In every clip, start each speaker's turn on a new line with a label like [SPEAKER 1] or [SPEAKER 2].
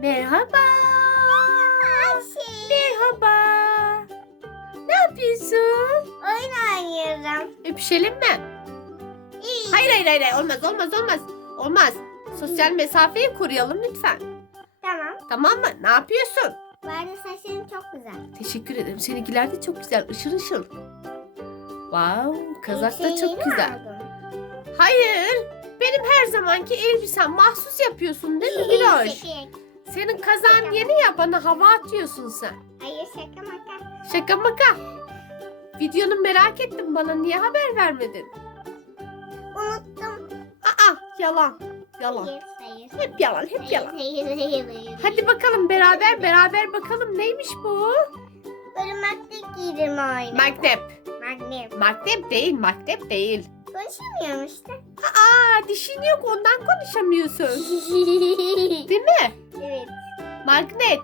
[SPEAKER 1] Merhaba.
[SPEAKER 2] Ayşe.
[SPEAKER 1] Merhaba. Ne yapıyorsun?
[SPEAKER 2] Oyun oynuyorum.
[SPEAKER 1] Öpüşelim mi?
[SPEAKER 2] İyi.
[SPEAKER 1] Hayır hayır hayır. Olmaz olmaz olmaz. Olmaz. Sosyal mesafeyi koruyalım lütfen.
[SPEAKER 2] Tamam.
[SPEAKER 1] Tamam mı? Ne yapıyorsun?
[SPEAKER 2] Bu arada saçların çok güzel.
[SPEAKER 1] Teşekkür ederim. Seninkiler de çok güzel. Işıl ışıl. Wow, kazak da
[SPEAKER 2] Elbiseyi
[SPEAKER 1] çok güzel. Hayır. Benim her zamanki elbisem mahsus yapıyorsun değil mi?
[SPEAKER 2] Şaka.
[SPEAKER 1] Senin kazağın yeni ya bana hava atıyorsun sen.
[SPEAKER 2] Hayır şaka maka.
[SPEAKER 1] Şaka maka. Videonu merak ettim bana niye haber vermedin?
[SPEAKER 2] Unuttum.
[SPEAKER 1] Aa yalan. Yalan.
[SPEAKER 2] Hayır hayır.
[SPEAKER 1] Hep yalan hep
[SPEAKER 2] Hayır,
[SPEAKER 1] yalan.
[SPEAKER 2] hayır, hayır, hayır.
[SPEAKER 1] Hadi bakalım beraber beraber bakalım neymiş bu?
[SPEAKER 2] Böyle maktep giydirme oyunu.
[SPEAKER 1] Maktep.
[SPEAKER 2] Magnep.
[SPEAKER 1] Maktep değil maktep değil.
[SPEAKER 2] Konuşamıyorum işte.
[SPEAKER 1] Aa dişin yok ondan konuşamıyorsun. Değil mi?
[SPEAKER 2] evet.
[SPEAKER 1] Magnet.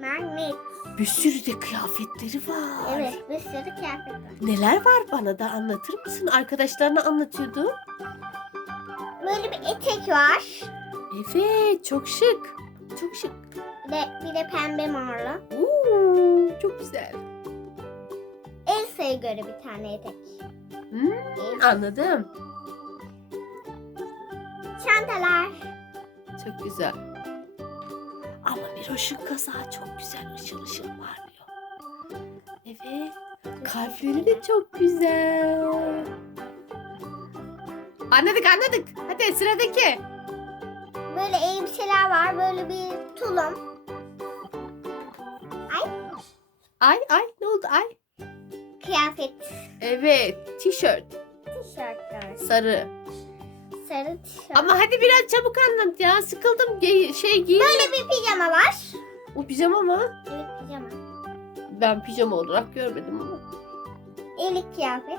[SPEAKER 2] Magnet.
[SPEAKER 1] Bir sürü de kıyafetleri var.
[SPEAKER 2] Evet bir sürü kıyafet var.
[SPEAKER 1] Neler var bana da anlatır mısın? Arkadaşlarına anlatıyordu.
[SPEAKER 2] Böyle bir etek var.
[SPEAKER 1] Evet çok şık. Çok şık.
[SPEAKER 2] Bir de, bir de pembe morlu.
[SPEAKER 1] Oo, çok güzel.
[SPEAKER 2] Elsa'ya göre bir tane etek.
[SPEAKER 1] Hmm, anladım.
[SPEAKER 2] Çantalar.
[SPEAKER 1] Çok güzel. Ama Miroş'un kazağı çok güzel ışıl ışıl parlıyor. Evet. Kalpleri de çok güzel. Anladık anladık. Hadi sıradaki.
[SPEAKER 2] Böyle elbiseler var. Böyle bir tulum.
[SPEAKER 1] Ay ay ne oldu ay?
[SPEAKER 2] Kıyafet.
[SPEAKER 1] Evet tişört
[SPEAKER 2] Tişörtler.
[SPEAKER 1] sarı.
[SPEAKER 2] Sarı tişört.
[SPEAKER 1] Ama hadi biraz çabuk anlat ya sıkıldım Ge- şey giy.
[SPEAKER 2] Böyle bir pijama var.
[SPEAKER 1] O pijama mı?
[SPEAKER 2] Evet pijama.
[SPEAKER 1] Ben pijama olarak görmedim ama.
[SPEAKER 2] Elik kıyafet.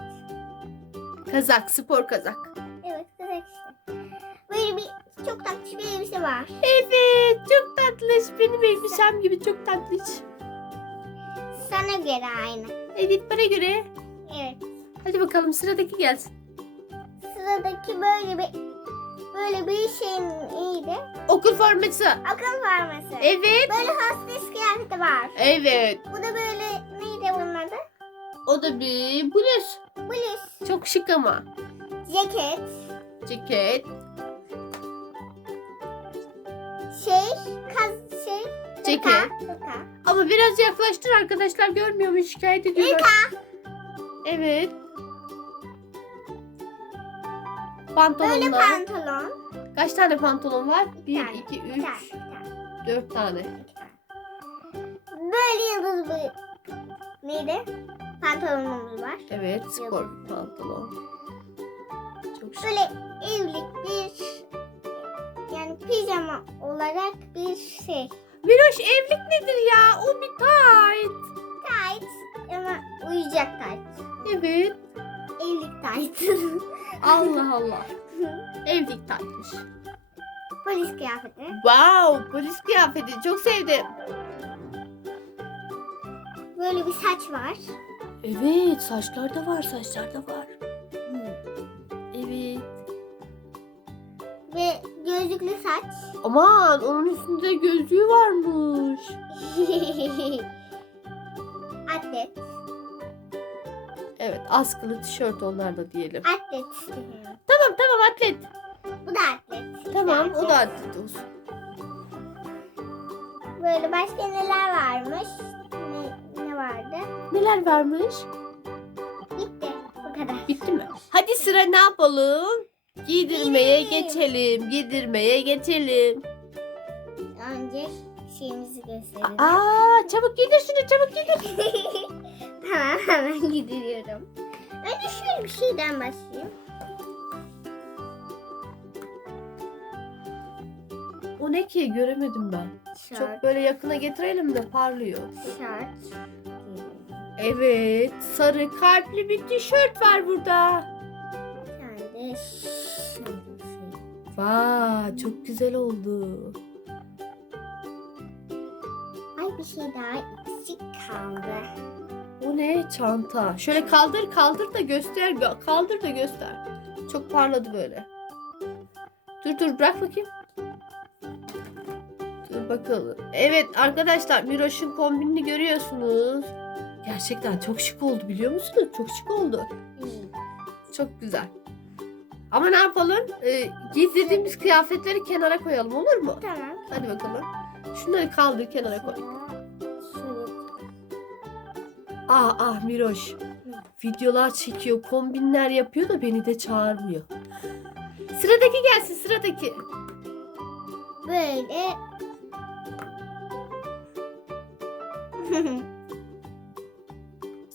[SPEAKER 1] Kazak spor kazak.
[SPEAKER 2] Evet güzel işte. Böyle bir çok tatlış bir elbise var.
[SPEAKER 1] Evet çok tatlış benim elbisem gibi çok tatlış.
[SPEAKER 2] Sana göre aynı.
[SPEAKER 1] Evet bana göre.
[SPEAKER 2] Evet.
[SPEAKER 1] Hadi bakalım sıradaki gelsin.
[SPEAKER 2] Sıradaki böyle bir böyle bir şeyin iyiydi.
[SPEAKER 1] Okul forması.
[SPEAKER 2] Akıl forması.
[SPEAKER 1] Evet.
[SPEAKER 2] Böyle hostes kıyafeti var.
[SPEAKER 1] Evet.
[SPEAKER 2] Bu da böyle neydi bunun adı?
[SPEAKER 1] O da bir bluz.
[SPEAKER 2] Bluz.
[SPEAKER 1] Çok şık ama.
[SPEAKER 2] Ceket.
[SPEAKER 1] Ceket.
[SPEAKER 2] Şey. Hırka.
[SPEAKER 1] Ama biraz yaklaştır arkadaşlar görmüyormuş şikayet ediyorlar.
[SPEAKER 2] Hırka.
[SPEAKER 1] Evet.
[SPEAKER 2] Böyle
[SPEAKER 1] Pantolonlar.
[SPEAKER 2] pantolon.
[SPEAKER 1] Kaç tane pantolon var?
[SPEAKER 2] Bir
[SPEAKER 1] 1,
[SPEAKER 2] tane,
[SPEAKER 1] 2,
[SPEAKER 2] bir
[SPEAKER 1] 3,
[SPEAKER 2] tane, bir tane,
[SPEAKER 1] 4 tane.
[SPEAKER 2] bir. Böyle yıldız bir neydi? Pantolonumuz var.
[SPEAKER 1] Evet spor pantolon. Çok şık.
[SPEAKER 2] Böyle evlilik bir yani pijama olarak bir şey.
[SPEAKER 1] Miroş evlilik nedir ya? O bir tight.
[SPEAKER 2] Tight ama uyuyacak tight.
[SPEAKER 1] Evet.
[SPEAKER 2] Evlilik tight.
[SPEAKER 1] Allah Allah. Evlilik tightmış.
[SPEAKER 2] Polis kıyafeti.
[SPEAKER 1] Wow polis kıyafeti çok sevdim.
[SPEAKER 2] Böyle bir saç var.
[SPEAKER 1] Evet saçlar da var saçlar da var.
[SPEAKER 2] Gözlüklü saç.
[SPEAKER 1] Aman onun üstünde gözlüğü varmış.
[SPEAKER 2] Atlet.
[SPEAKER 1] Evet askılı tişört onlar da diyelim.
[SPEAKER 2] Atlet.
[SPEAKER 1] Tamam tamam atlet.
[SPEAKER 2] Bu da atlet.
[SPEAKER 1] Tamam o da atlet olsun.
[SPEAKER 2] Böyle başka neler varmış? Ne, ne vardı?
[SPEAKER 1] Neler varmış?
[SPEAKER 2] Bitti. Bu kadar.
[SPEAKER 1] Bitti mi? Hadi sıra ne yapalım? Giydirmeye
[SPEAKER 2] Giydirelim.
[SPEAKER 1] geçelim. Giydirmeye geçelim.
[SPEAKER 2] Önce şeyimizi gösterelim.
[SPEAKER 1] Aa çabuk giydir şunu çabuk giydir.
[SPEAKER 2] tamam hemen gidiyorum. Önce şöyle bir şeyden başlayayım.
[SPEAKER 1] O ne ki göremedim ben.
[SPEAKER 2] Şort,
[SPEAKER 1] Çok böyle yakına getirelim de parlıyor.
[SPEAKER 2] şort.
[SPEAKER 1] Evet sarı kalpli bir tişört var burada.
[SPEAKER 2] Bir
[SPEAKER 1] Vay çok güzel oldu.
[SPEAKER 2] Ay bir şey daha eksik kaldı.
[SPEAKER 1] Bu ne? Çanta. Şöyle kaldır kaldır da göster. gö- Kaldır da göster. Çok parladı böyle. Dur dur bırak bakayım. Dur bakalım. Evet arkadaşlar Miroş'un kombinini görüyorsunuz. Gerçekten çok şık oldu biliyor musunuz? Çok şık oldu. Çok güzel. Ama ne yapalım? Ee, giydirdiğimiz kıyafetleri kenara koyalım olur mu?
[SPEAKER 2] Tamam.
[SPEAKER 1] Hadi bakalım. Şunları kaldır kenara koy. Ah ah Miroş. Videolar çekiyor, kombinler yapıyor da beni de çağırmıyor. Sıradaki gelsin sıradaki.
[SPEAKER 2] Böyle.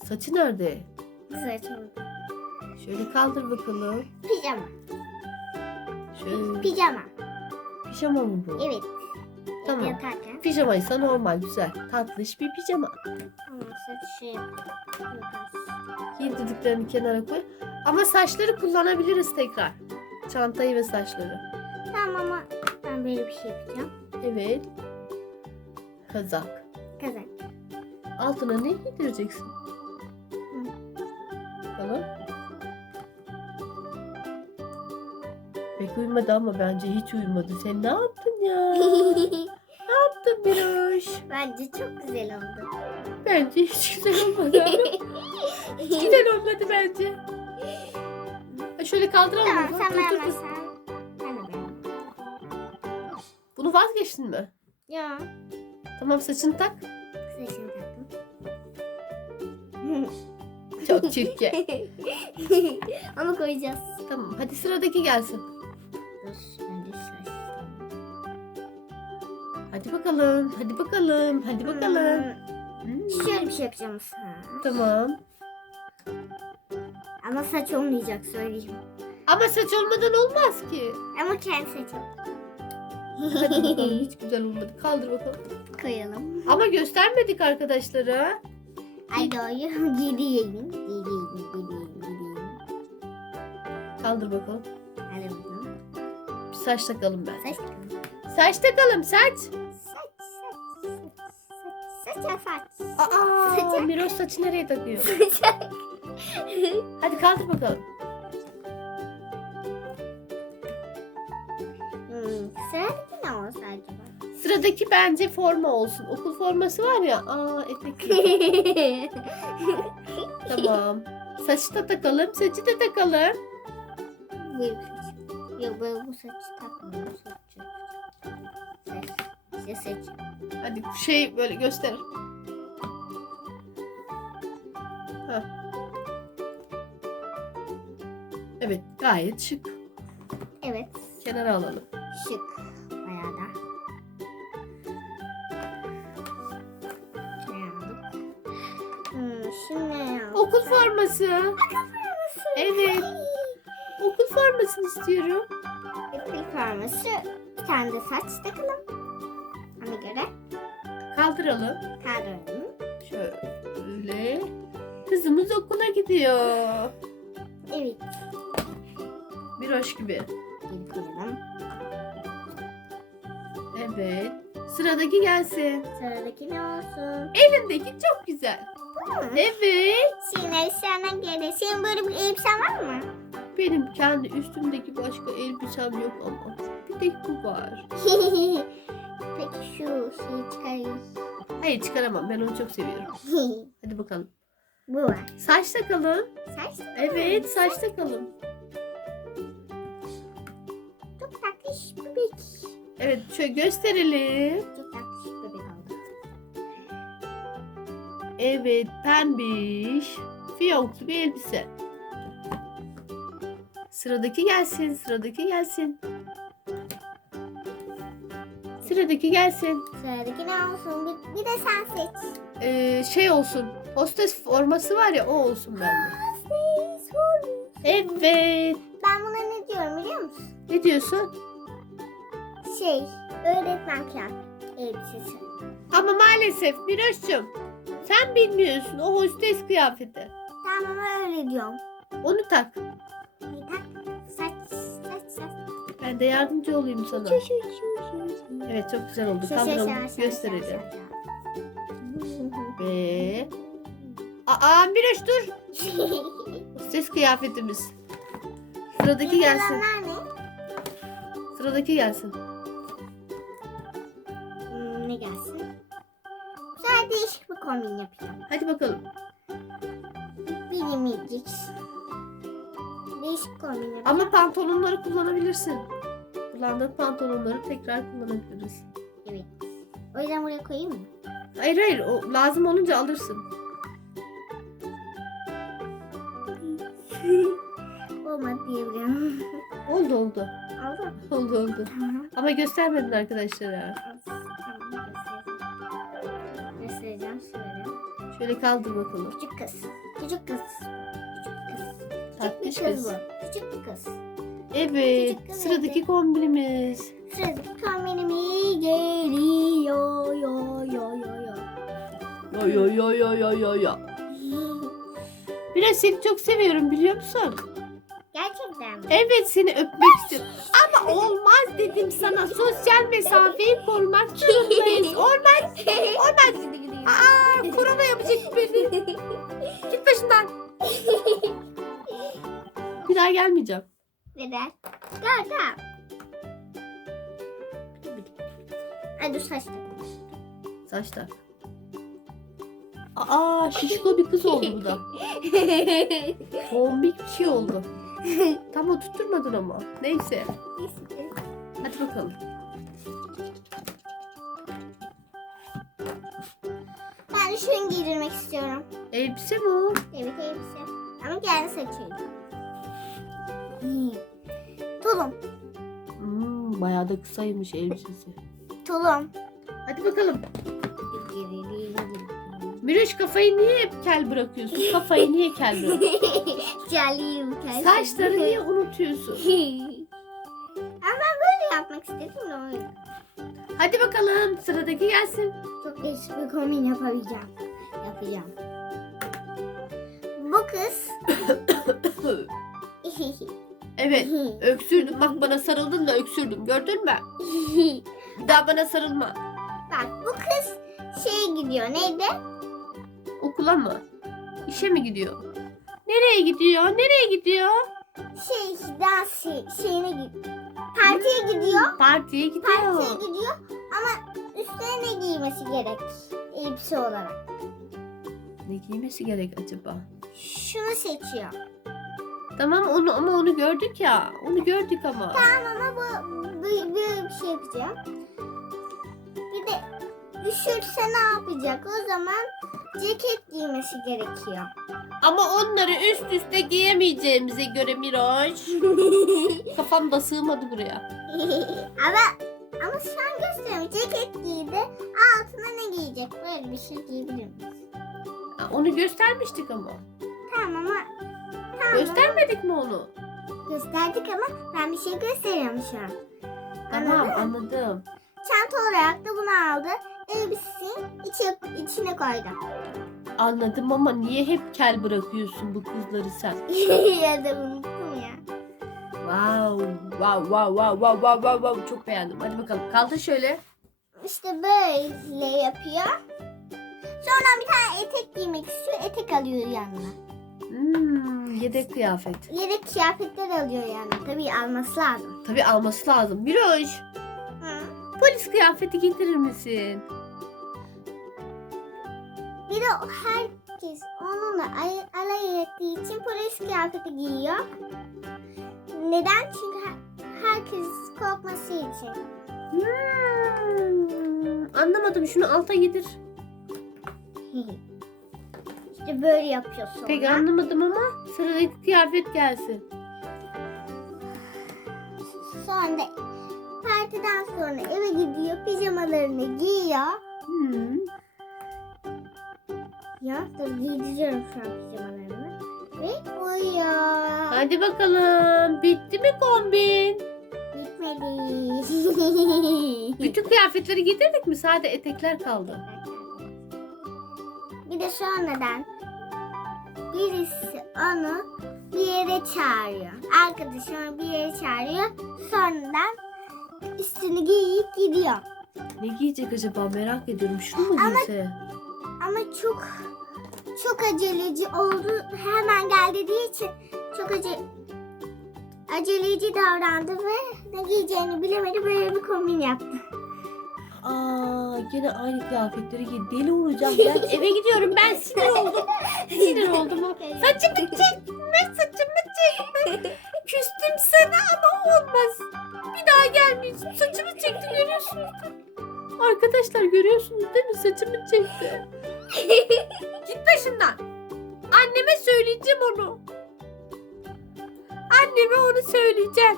[SPEAKER 1] Saçı nerede?
[SPEAKER 2] Saçım.
[SPEAKER 1] Şöyle kaldır bakalım.
[SPEAKER 2] Pijama.
[SPEAKER 1] Şöyle.
[SPEAKER 2] Pijama.
[SPEAKER 1] Pijama mı bu?
[SPEAKER 2] Evet.
[SPEAKER 1] Tamam.
[SPEAKER 2] Yatarken.
[SPEAKER 1] Pijamaysa normal güzel. Tatlış bir pijama.
[SPEAKER 2] Ama şey.
[SPEAKER 1] Giydirdiklerini kenara koy. Ama saçları kullanabiliriz tekrar. Çantayı ve saçları.
[SPEAKER 2] Tamam ama ben böyle bir şey yapacağım.
[SPEAKER 1] Evet. Kazak.
[SPEAKER 2] Kazak.
[SPEAKER 1] Altına ne giydireceksin? Pek uyumadı ama bence hiç uyumadı. Sen ne yaptın ya? ne yaptın Miroş?
[SPEAKER 2] Bence çok güzel oldu.
[SPEAKER 1] Bence hiç güzel olmadı. hiç güzel olmadı bence. Ha, Şöyle kaldıralım.
[SPEAKER 2] tamam
[SPEAKER 1] mı?
[SPEAKER 2] sen
[SPEAKER 1] Dur, dur, dur.
[SPEAKER 2] beğenmem.
[SPEAKER 1] Bunu vazgeçtin mi?
[SPEAKER 2] Ya.
[SPEAKER 1] Tamam saçını tak.
[SPEAKER 2] Saçını taktım.
[SPEAKER 1] Çok çirkin.
[SPEAKER 2] Onu koyacağız.
[SPEAKER 1] tamam hadi sıradaki gelsin. Hadi bakalım. Hadi bakalım. Hadi bakalım. Hmm,
[SPEAKER 2] Şöyle bir şey yapacağım sana.
[SPEAKER 1] Tamam.
[SPEAKER 2] Ama saç olmayacak söyleyeyim.
[SPEAKER 1] Ama saç olmadan olmaz ki.
[SPEAKER 2] Ama kendi saçım.
[SPEAKER 1] Hadi bakalım hiç güzel olmadı. Kaldır bakalım.
[SPEAKER 2] Koyalım.
[SPEAKER 1] Ama göstermedik arkadaşlara.
[SPEAKER 2] Ay doğru. Gideyim. Gideyim. Gideyim. Gideyim.
[SPEAKER 1] Kaldır bakalım.
[SPEAKER 2] Hadi bakalım.
[SPEAKER 1] Bir saç takalım ben.
[SPEAKER 2] Saç takalım.
[SPEAKER 1] Saç takalım saç.
[SPEAKER 2] Saç. Saç.
[SPEAKER 1] Aa,
[SPEAKER 2] Saça-
[SPEAKER 1] Miroş saçı nereye takıyor?
[SPEAKER 2] Saç.
[SPEAKER 1] Hadi kaldır bakalım.
[SPEAKER 2] Hmm, Sıradaki ne olsa acaba?
[SPEAKER 1] Sıradaki bence forma olsun. Okul forması var ya. Aa etekli. tamam. Saçı da takalım. Saçı da takalım.
[SPEAKER 2] Böyle saç. Yok böyle bu saçı takmıyorum. Saç. Saç. İşte saç.
[SPEAKER 1] Hadi şey böyle göster. Heh. Evet gayet şık.
[SPEAKER 2] Evet.
[SPEAKER 1] Kenara alalım.
[SPEAKER 2] Şık. Bayağı da. Hmm, şimdi ne aldık?
[SPEAKER 1] Okul forması. Evet. Okul formasını istiyorum.
[SPEAKER 2] Okul forması. Bir tane de saç takalım.
[SPEAKER 1] Kaldıralım.
[SPEAKER 2] kaldıralım.
[SPEAKER 1] Şöyle. Kızımız okula gidiyor.
[SPEAKER 2] Evet.
[SPEAKER 1] Bir hoş gibi.
[SPEAKER 2] Getirelim.
[SPEAKER 1] Evet. Sıradaki gelsin.
[SPEAKER 2] Sıradaki ne olsun?
[SPEAKER 1] Elindeki çok güzel.
[SPEAKER 2] Hı.
[SPEAKER 1] Evet.
[SPEAKER 2] Senin elbisenden göre. Senin böyle bir elbisen var mı?
[SPEAKER 1] Benim kendi üstümdeki başka elbisem yok ama. Bir tek bu var.
[SPEAKER 2] Peki şu şeyi çıkarayım.
[SPEAKER 1] Hayır çıkaramam. Ben onu çok seviyorum. Hadi bakalım.
[SPEAKER 2] bu var.
[SPEAKER 1] Saç takalım.
[SPEAKER 2] Saç
[SPEAKER 1] Evet saç takalım.
[SPEAKER 2] Çok tatlış bebek.
[SPEAKER 1] Evet şöyle gösterelim.
[SPEAKER 2] Çok tatlış bebek oldu.
[SPEAKER 1] Evet pembiş. Fiyonklu bir elbise. Sıradaki gelsin. Sıradaki gelsin. Sıradaki gelsin.
[SPEAKER 2] Sıradaki ne olsun? Bir, bir de sen seç.
[SPEAKER 1] Ee, şey olsun. Hostes forması var ya o olsun bende.
[SPEAKER 2] Ses olur.
[SPEAKER 1] Evet.
[SPEAKER 2] Ben buna ne diyorum biliyor musun?
[SPEAKER 1] Ne diyorsun?
[SPEAKER 2] Şey, öğretmen kıyafet elbisesi.
[SPEAKER 1] Ama maalesef Miroş'cum sen bilmiyorsun o hostes kıyafeti.
[SPEAKER 2] Tamam ama öyle diyorum.
[SPEAKER 1] Onu tak.
[SPEAKER 2] Bir tak. Saç
[SPEAKER 1] de yardımcı olayım sana.
[SPEAKER 2] Şu, şu, şu, şu.
[SPEAKER 1] Evet çok güzel oldu.
[SPEAKER 2] Şu, şu,
[SPEAKER 1] göstereceğim.
[SPEAKER 2] şu, şu.
[SPEAKER 1] Ve... Aa Miroş dur. Ses kıyafetimiz. Sıradaki gelsin. Sıradaki gelsin.
[SPEAKER 2] Hmm, ne gelsin? Sefer değişik bir kombin yapacağım.
[SPEAKER 1] Hadi bakalım.
[SPEAKER 2] Bilemeyecek. Değişik kombin yapacağım.
[SPEAKER 1] Ama pantolonları kullanabilirsin. Kullandığın pantolonları tekrar kullanabiliriz.
[SPEAKER 2] Evet. O yüzden buraya koyayım mı?
[SPEAKER 1] Hayır hayır o lazım olunca alırsın.
[SPEAKER 2] Olmadı diyebilirim.
[SPEAKER 1] Oldu oldu.
[SPEAKER 2] Oldu.
[SPEAKER 1] Oldu oldu. Ama göstermedin arkadaşlara.
[SPEAKER 2] Tamam göstereceğim. Göstereceğim şöyle.
[SPEAKER 1] Şöyle kaldır bakalım.
[SPEAKER 2] Küçük kız. Küçük kız. Küçük kız. Küçük
[SPEAKER 1] Tatlış
[SPEAKER 2] bir kız
[SPEAKER 1] kız.
[SPEAKER 2] bu. Küçük bir kız.
[SPEAKER 1] Evet.
[SPEAKER 2] Küçük kız
[SPEAKER 1] Sıradaki kombinimiz.
[SPEAKER 2] Sıradaki kombinimi geliyor. Yo yo yo yo.
[SPEAKER 1] Yo yo yo yo yo yo yo. Biraz seni çok seviyorum biliyor musun?
[SPEAKER 2] Gerçekten mi?
[SPEAKER 1] Evet seni öpmek istiyorum. Ama olmaz dedim sana. Sosyal mesafeyi korumak zorundayız. Olmaz. Olmaz. Aa, korona yapacak beni. Git başından. Bir daha gelmeyeceğim.
[SPEAKER 2] Neden? Gel gel. Ay dur saç takmış.
[SPEAKER 1] Saçlar. Aa şişko bir kız oldu bu da. Tombik bir şey oldu. Tam oturtmadın ama. Neyse. Hadi bakalım.
[SPEAKER 2] Ben şunu giydirmek istiyorum.
[SPEAKER 1] Elbise mi o?
[SPEAKER 2] Evet elbise. Ama kendi seçiyorum. Tulum.
[SPEAKER 1] Hmm, bayağı da kısaymış elbisesi.
[SPEAKER 2] Tulum.
[SPEAKER 1] Hadi bakalım. Miroş kafayı niye hep kel bırakıyorsun? Kafayı niye kel bırakıyorsun?
[SPEAKER 2] Çalayım kendi.
[SPEAKER 1] Saçları niye unutuyorsun?
[SPEAKER 2] Ama ben böyle yapmak istedim de yüzden.
[SPEAKER 1] Hadi bakalım sıradaki gelsin.
[SPEAKER 2] Çok değişik bir kombin yapabileceğim. Yapacağım. Bu kız.
[SPEAKER 1] evet öksürdüm. Bak bana sarıldın da öksürdüm. Gördün mü? Bir daha bana sarılma.
[SPEAKER 2] Bak bu kız şey gidiyor neydi?
[SPEAKER 1] Okula mı? İşe mi gidiyor? Nereye gidiyor? Nereye gidiyor?
[SPEAKER 2] Şey dans şey- şeyine gidiyor. Partiye gidiyor.
[SPEAKER 1] Partiye gidiyor.
[SPEAKER 2] Partiye gidiyor ama üstüne ne giymesi gerek elbise olarak?
[SPEAKER 1] Ne giymesi gerek acaba?
[SPEAKER 2] Şunu seçiyor.
[SPEAKER 1] Tamam onu ama onu gördük ya. Onu gördük ama.
[SPEAKER 2] Tamam ama bu böyle, bir şey yapacağım. Bir de üşürse ne yapacak? O zaman ceket giymesi gerekiyor.
[SPEAKER 1] Ama onları üst üste giyemeyeceğimize göre Miroş. Kafam da sığmadı buraya.
[SPEAKER 2] ama ama şu an gösteriyorum. Ceket giydi. Altına ne giyecek? Böyle bir şey giyebilir miyiz?
[SPEAKER 1] Ha, Onu göstermiştik ama.
[SPEAKER 2] Tamam ama tamam.
[SPEAKER 1] Göstermedik mi onu?
[SPEAKER 2] Gösterdik ama ben bir şey gösteriyorum şu an.
[SPEAKER 1] Tamam
[SPEAKER 2] Anladın mı?
[SPEAKER 1] anladım.
[SPEAKER 2] Çanta olarak da bunu aldı. Elbisesini içe, içine koydu.
[SPEAKER 1] Anladım ama niye hep kel bırakıyorsun bu kızları sen?
[SPEAKER 2] ya da unuttum ya.
[SPEAKER 1] Wow, wow, wow, wow, wow, wow, wow, wow. Çok beğendim. Hadi bakalım. Kaldır şöyle.
[SPEAKER 2] İşte böyle yapıyor. Sonra bir tane etek giymek istiyor. Etek alıyor yanına.
[SPEAKER 1] Hmm, yedek kıyafet.
[SPEAKER 2] Yedek kıyafetler alıyor yanına. Tabii alması lazım.
[SPEAKER 1] Tabii alması lazım. Miroş,
[SPEAKER 2] Hı.
[SPEAKER 1] polis kıyafeti getirir misin?
[SPEAKER 2] Bir de herkes onunla ay- alay ettiği için polis kıyafeti giyiyor. Neden? Çünkü her- herkes korkması için.
[SPEAKER 1] Hmm, anlamadım. Şunu alta getir.
[SPEAKER 2] işte böyle yapıyor sonra.
[SPEAKER 1] Pek anlamadım ama sıradaki kıyafet gelsin.
[SPEAKER 2] Sonra partiden sonra eve gidiyor. Pijamalarını giyiyor.
[SPEAKER 1] Hmm.
[SPEAKER 2] Ya dur giydiriyorum şu an pijamalarını. Ve uyuyor.
[SPEAKER 1] Hadi bakalım. Bitti mi kombin?
[SPEAKER 2] Bitmedi.
[SPEAKER 1] Bütün kıyafetleri getirdik mi? Sadece etekler kaldı.
[SPEAKER 2] Bir de sonradan birisi onu bir yere çağırıyor. Arkadaşım bir yere çağırıyor. Sonradan üstünü giyip gidiyor.
[SPEAKER 1] Ne giyecek acaba merak ediyorum. Şunu mu
[SPEAKER 2] Ama-
[SPEAKER 1] giyse?
[SPEAKER 2] Ama çok çok aceleci oldu. Hemen gel dediği için çok ace, aceleci davrandı ve ne giyeceğini bilemedi. Böyle bir kombin yaptı.
[SPEAKER 1] Aa yine aynı kıyafetleri giy. Deli olacağım. Ben eve gidiyorum. Ben sinir oldum. Sinir oldum. Saçımı çekme, saçımı çekme. Küstüm sana ama olmaz. Bir daha gelmeyeceğim. Saçımı çekti görüyorsunuz. Arkadaşlar görüyorsunuz değil mi? Saçımı çekti. Git başımdan. Anneme söyleyeceğim onu. Anneme onu söyleyeceğim.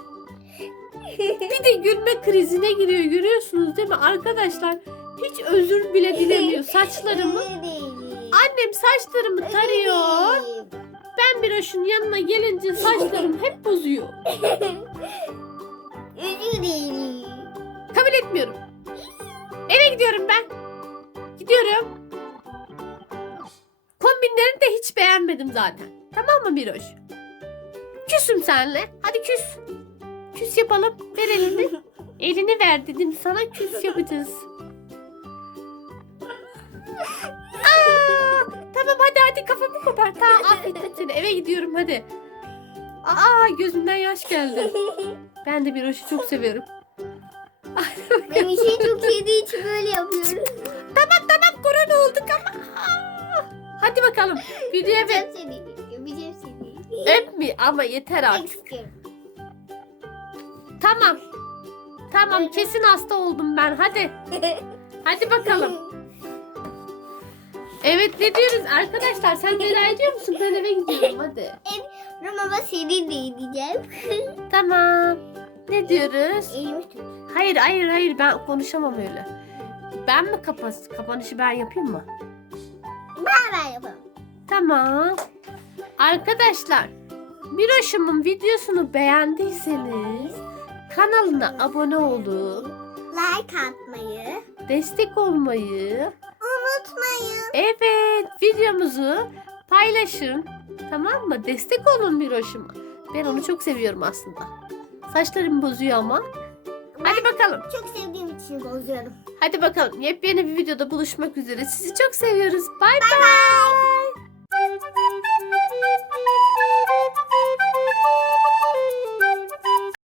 [SPEAKER 1] Bir de gülme krizine giriyor görüyorsunuz değil mi arkadaşlar? Hiç özür bile dilemiyor. Saçlarımı Annem saçlarımı tarıyor. Ben Miroş'un yanına gelince saçlarım hep bozuyor.
[SPEAKER 2] Özür dilerim.
[SPEAKER 1] Kabul etmiyorum. Eve gidiyorum ben. Gidiyorum. Kombinlerini de hiç beğenmedim zaten. Tamam mı Miroş? Küsüm senle. Hadi küs. Küs yapalım. Ver elini. Elini ver dedim sana küs yapacağız. Aa, tamam hadi hadi kafamı kopar. Tamam affettim seni. Eve gidiyorum hadi. Aa gözümden yaş geldi. Ben de Miroş'u çok seviyorum.
[SPEAKER 2] Ben bir şey çok sevdiği için böyle yapıyorum.
[SPEAKER 1] Tamam tamam korona olduk ama. Aa! Hadi bakalım. Videoya ver.
[SPEAKER 2] Öpeceğim seni. Öpeceğim seni.
[SPEAKER 1] Öp mi? Ama yeter artık. Tamam. Tamam kesin hasta oldum ben. Hadi. Hadi bakalım. Evet ne diyoruz arkadaşlar? Sen neler ediyor musun? Ben eve gidiyorum hadi.
[SPEAKER 2] Ama seni de edeceğim.
[SPEAKER 1] Tamam. Ne diyoruz?
[SPEAKER 2] Elimi tut.
[SPEAKER 1] Hayır hayır hayır ben konuşamam öyle. Ben mi kapas kapanışı ben yapayım mı?
[SPEAKER 2] Beraber yapalım.
[SPEAKER 1] Tamam. Arkadaşlar, Miroş'umun videosunu beğendiyseniz kanalına abone olup
[SPEAKER 2] Like atmayı
[SPEAKER 1] destek olmayı,
[SPEAKER 2] unutmayın.
[SPEAKER 1] evet videomuzu paylaşın. Tamam mı? Destek olun Miroş'uma. Ben onu çok seviyorum aslında. Saçlarım bozuyor ama. Hadi bakalım.
[SPEAKER 2] Çok sevdiğim için bozuyorum.
[SPEAKER 1] Hadi bakalım. Yepyeni bir videoda buluşmak üzere. Sizi çok seviyoruz. Bay bay.